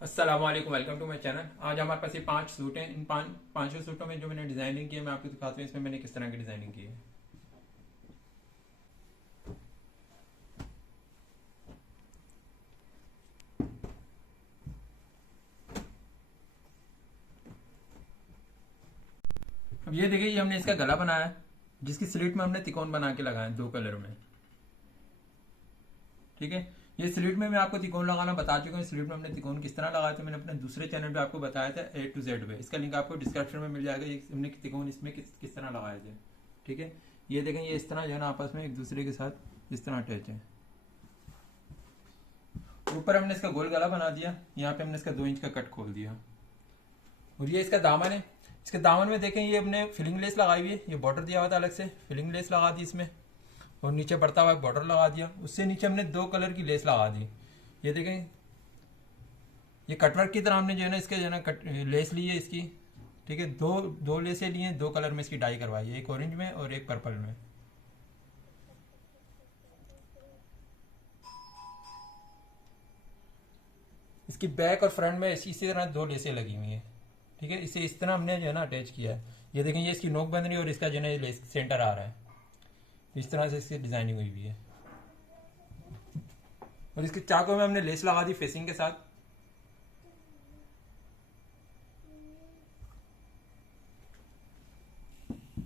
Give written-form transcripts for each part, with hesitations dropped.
अस्सलाम वालेकुम, welcome to my channel. आज हमारे पास ये 5 सूट हैं। इन पांचों सूटों में जो मैंने डिजाइनिंग की है मैं आपको दिखाता हूँ इसमें मैंने किस तरह की डिजाइनिंग की है। अब ये देखिए, ये हमने इसका गला बनाया है जिसकी स्लिट में हमने तिकोन बना के लगाया है 2 कलर में। ठीक है, ये स्लिट में मैं आपको तिकोन लगाना बता चुका हूँ। स्लिट में हमने तिकोन किस तरह लगाया था मैंने अपने दूसरे चैनल पे आपको बताया था A to Z पे। इसका लिंक आपको डिस्क्रिप्शन में मिल जाएगा। ये हमने तिकोन इसमें किस तरह लगाए थे। ठीक है, ये देखें, ये इस तरह जो है ना आपस में एक दूसरे के साथ इस तरह अटैच है। ऊपर हमने इसका गोल गला बना दिया, यहाँ पे हमने इसका 2 इंच का कट खोल दिया। और ये इसका दामन है। इसके दामन में देखें, ये हमने फिलिंग लेस लगाई हुई है। ये बॉर्डर दिया हुआ था, अलग से फिलिंग लेस लगा दी इसमें, और नीचे बढ़ता हुआ बॉर्डर लगा दिया। उससे नीचे हमने 2 कलर की लेस लगा दी। ये देखें, ये कटवर्क की तरह हमने जो है ना इसके जो है ना लेस ली है इसकी। ठीक है, दो लेसें ली हैं, 2 कलर में इसकी डाई करवाई है, एक ऑरेंज में और एक पर्पल में। इसकी बैक और फ्रंट में इसी तरह 2 लेसें लगी हुई हैं। ठीक है, इसे इस तरह हमने जो है ना अटैच किया है। ये देखें, ये इसकी नोक बन रही है और इसका जो है ना सेंटर आ रहा है। इस तरह से इसकी डिजाइनिंग हुई हुई है। और इसके चाकों में हमने लेस लगा दी फेसिंग के साथ।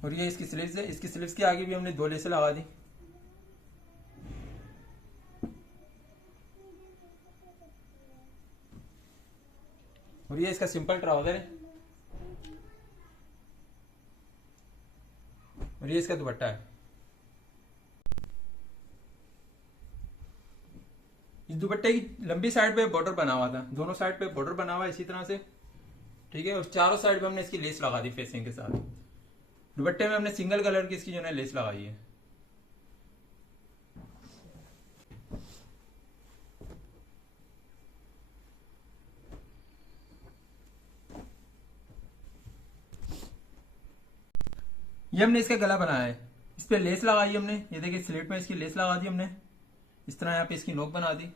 और ये इसकी स्लीव्स है। इसकी स्लीव्स के आगे भी हमने 2 लेसें लगा दी। और ये इसका सिंपल ट्राउजर है। और ये इसका दुपट्टा है। इस दुपट्टे की लंबी साइड पे बॉर्डर बना हुआ था, दोनों साइड पे बॉर्डर बना हुआ है इसी तरह से। ठीक है, और चारों साइड पे हमने इसकी लेस लगा दी फेसिंग के साथ। दुपट्टे में हमने सिंगल कलर की इसकी जो है लेस लगाई है। ये हमने इसका गला बनाया है, इस पे लेस लगाई हमने। ये देखिए, स्लेट में इसकी लेस लगा दी हमने इस तरह। यहाँ पे इसकी नोक बना दी।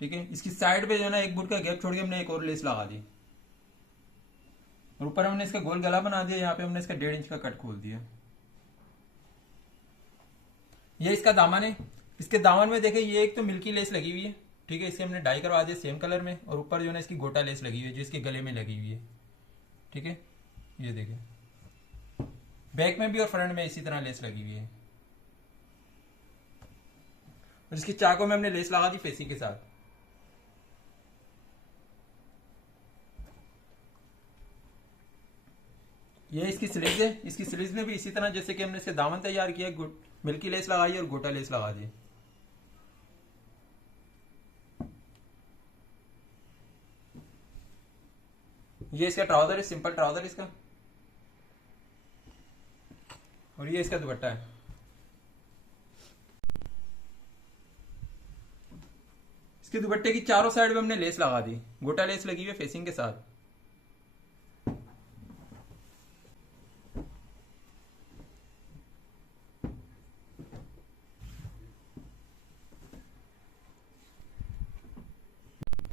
ठीक है, इसकी साइड पे जो है ना 1 फुट का गैप छोड़ के हमने एक और लेस लगा दी। और ऊपर हमने इसका गोल गला बना दिया। यहाँ पे हमने इसका 1.5 इंच का कट खोल दिया। ये इसका दामन है। इसके दामन में देखे, ये एक तो मिल्की लेस लगी हुई है। ठीक है, इसके हमने डाई करवा दिया सेम कलर में। और ऊपर जो है ना इसकी गोटा लेस लगी हुई है जो इसके गले में लगी हुई है। ठीक है, ये देखें, बैक में भी और फ्रंट में इसी तरह लेस लगी हुई है। और इसकी चाकों में हमने लेस लगा दी फेसिंग के साथ। ये इसकी स्लीव्स है। इसकी स्लीव्स में भी इसी तरह जैसे कि हमने इसके दामन तैयार किया, मिल्की लेस लगाई और गोटा लेस लगा दी। ये इसका ट्राउजर है, सिंपल ट्राउजर इसका। और ये इसका दुपट्टा है। इसके दुपट्टे की चारों साइड में हमने लेस लगा दी, गोटा लेस लगी हुई है फेसिंग के साथ।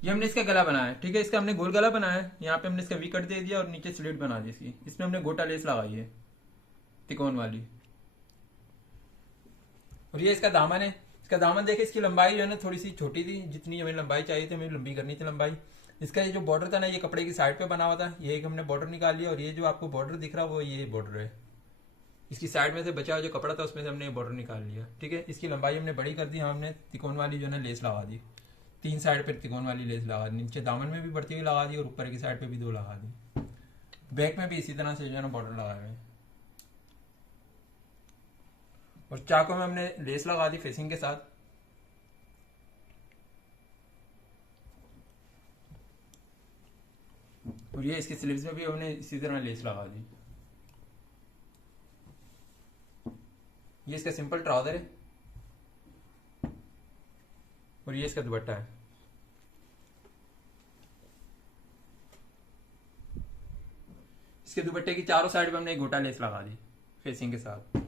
ये हमने इसका गला बनाया है। ठीक है, इसका हमने गोल गला बनाया है। यहाँ पे हमने इसका वी कट दे दिया और नीचे स्लिट बना दी इसकी। इसमें हमने गोटा लेस लगाई है तिकोन वाली। और ये इसका दामन है। इसका दामन देखे, इसकी लंबाई जो है ना थोड़ी सी छोटी थी, जितनी हमें लंबाई चाहिए थी हमें लंबी करनी थी लंबाई। इसका ये जो बॉर्डर था ना, ये कपड़े की साइड पे बना हुआ था। ये एक हमने बॉर्डर निकाल लिया। और ये जो आपको बॉर्डर दिख रहा है वो ये बॉर्डर है। इसकी साइड में से बचा हुआ जो कपड़ा था उसमें से हमने बॉर्डर निकाल लिया। ठीक है, इसकी लंबाई हमने बड़ी कर दी। हमने तिकोन वाली जो है ना लेस लगा दी, 3 साइड पे तिकोन वाली लेस लगा दी। नीचे दामन में भी बढ़ती हुई लगा दी और ऊपर की साइड पे भी 2 लगा दी। बैक में भी इसी तरह से जो है ना बॉर्डर लगाए हुए। और चाकों में हमने लेस लगा दी फेसिंग के साथ। और ये इसकी स्लीव्स में भी हमने इसी तरह लेस लगा दी। ये इसका सिंपल ट्राउजर है। और ये इसका दुपट्टा है। इसके दुपट्टे की चारों साइड पे हमने एक गोटा लेस लगा दी फेसिंग के साथ।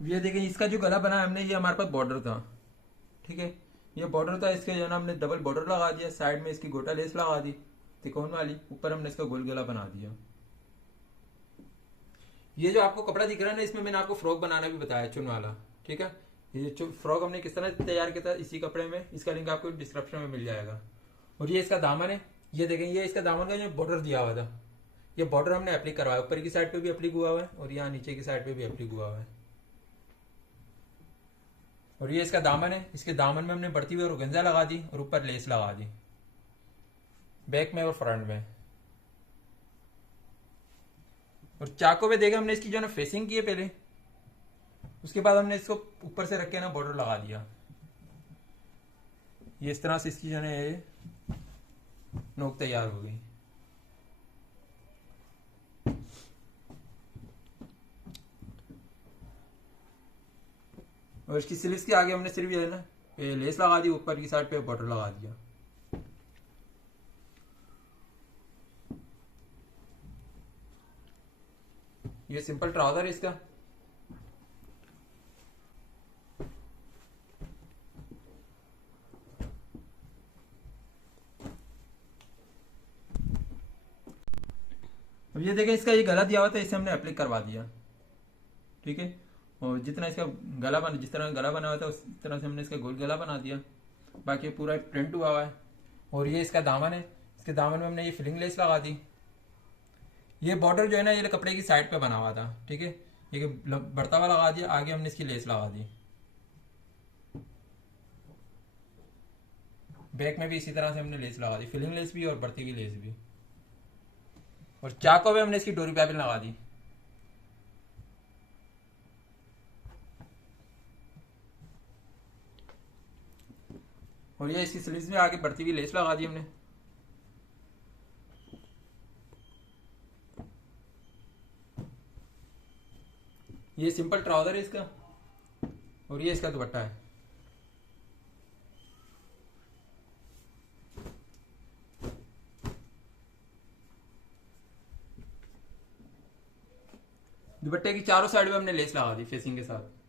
ये देखें, इसका जो गला बना है हमने, ये हमारे पास बॉर्डर था, ठीक है। ये बॉर्डर था, इसके जो है ना हमने डबल बॉर्डर लगा दिया, साइड में इसकी गोटा लेस लगा दी तिकोन वाली, ऊपर हमने इसका गोल गला बना दिया। ये जो आपको कपड़ा दिख रहा है ना, इसमें मैंने आपको फ्रॉक बनाना भी बताया, चुन वाला, ठीक है। ये जो फ्रॉक हमने किस तरह तैयार किया था इसी कपड़े में, इसका लिंक आपको डिस्क्रिप्शन में मिल जाएगा। और ये इसका दामन है, ये देखें, ये इसका दामन का जो बॉर्डर दिया हुआ था, ये बॉर्डर हमने एप्लिक करवाया, ऊपर की साइड पे भी एप्लिक हुआ हुआ है और यहाँ नीचे की साइड पे भी एप्लिक हुआ हुआ है। और ये इसका दामन है, इसके दामन में हमने बढ़ती हुई ऑर्गेन्जा लगा दी और ऊपर लेस लगा दी, बैक में और फ्रंट में। और चाको पे देखा हमने इसकी जो है ना फेसिंग की है पहले, उसके बाद हमने इसको ऊपर से रख के ना बॉर्डर लगा दिया। ये इस तरह से इसकी जो है नोक तैयार हो गई। और इसकी स्लीव्स के आगे हमने सिर्फ ये है ना लेस लगा दी, ऊपर की साइड पे बॉर्डर लगा दिया। ये सिंपल ट्राउजर है इसका। अब ये देखें, इसका ये गला दिया हुआ था, इसे हमने एप्लिक करवा दिया, ठीक है। और जितना इसका गला बना, जिस तरह गला बना हुआ था उस तरह से हमने इसका गोल गला बना दिया। बाकी पूरा प्रिंट हुआ हुआ है। और ये इसका दामन है, इसके दामन में हमने ये फिलिंग लेस लगा दी। ये बॉर्डर जो है ना, ये कपड़े की साइड पे बना हुआ था, ठीक है। ये बढ़ता हुआ लगा दिया, आगे हमने इसकी लेस लगा दी। बैक में भी इसी तरह से हमने लेस लगा दी, फिलिंग लेस भी और बढ़ती हुई लेस भी। और चाकों में हमने इसकी डोरी पैबिल लगा दी। और ये इसकी स्लीव्स में आगे बढ़ती हुई लेस लगा दी हमने। ये सिंपल ट्राउजर है इसका, और ये इसका दुपट्टा है। दुपट्टे की चारों साइड में हमने लेस लगा दी फेसिंग के साथ।